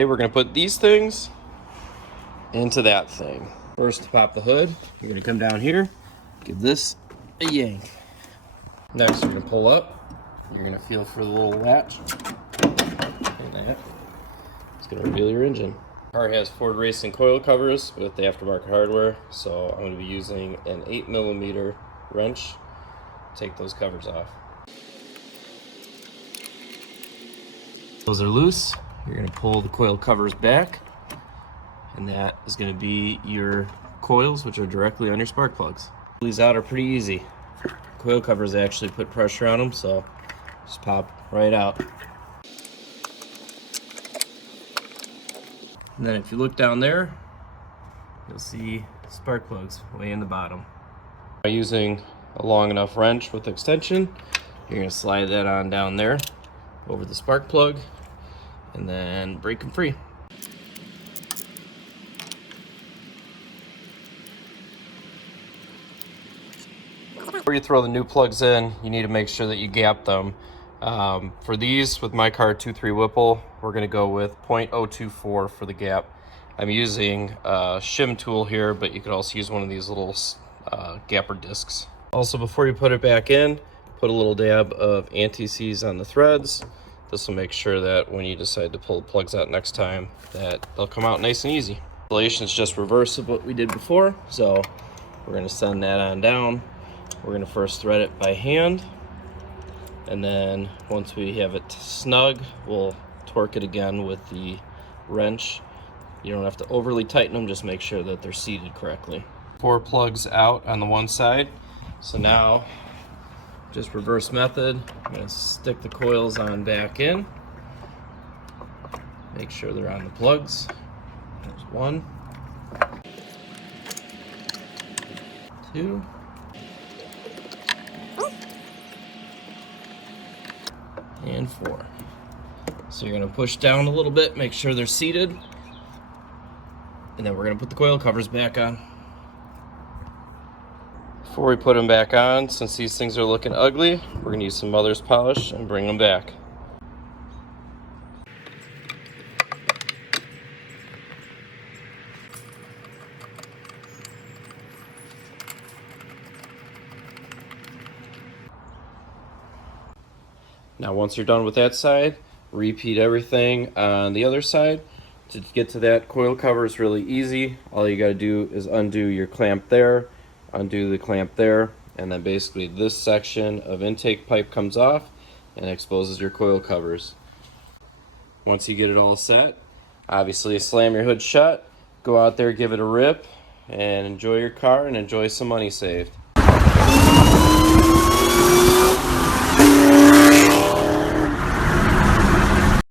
Okay, we're gonna put these things into that thing. First, to pop the hood, you're gonna come down here, give this a yank. Next, you're gonna pull up. You're gonna feel for the little latch. And that. It's gonna reveal your engine. The car has Ford Racing coil covers with the aftermarket hardware, so I'm gonna be using an 8mm wrench to take those covers off. Those are loose. You're going to pull the coil covers back, and that is going to be your coils, which are directly on your spark plugs. These out are pretty easy. Coil covers actually put pressure on them, so just pop right out. And then if you look down there, you'll see spark plugs way in the bottom. By using a long enough wrench with extension, you're going to slide that on down there over the spark plug, and then break them free. Before you throw the new plugs in, you need to make sure that you gap them. For these, with my car 2.3 Whipple, we're going to go with 0.024 for the gap. I'm using a shim tool here, but you could also use one of these little gapper discs. Also, before you put it back in, put a little dab of anti-seize on the threads. This will make sure that when you decide to pull the plugs out next time, that they'll come out nice and easy. Installation is just reverse of what we did before, so we're going to send that on down. We're going to first thread it by hand, and then once we have it snug, we'll torque it again with the wrench. You don't have to overly tighten them, just make sure that they're seated correctly. 4 plugs out on the one side, so now just reverse method. I'm going to stick the coils on back in. Make sure they're on the plugs. There's 1, 2, and 4. So you're going to push down a little bit, make sure they're seated, and then we're going to put the coil covers back on. Before we put them back on, since these things are looking ugly, we're going to use some mother's polish and bring them back. Now once you're done with that side, repeat everything on the other side. To get to that coil cover is really easy. All you got to do is undo your clamp there, undo the clamp there, and then basically this section of intake pipe comes off and exposes your coil covers. Once you get it all set, obviously slam your hood shut, go out there, give it a rip, and enjoy your car and enjoy some money saved.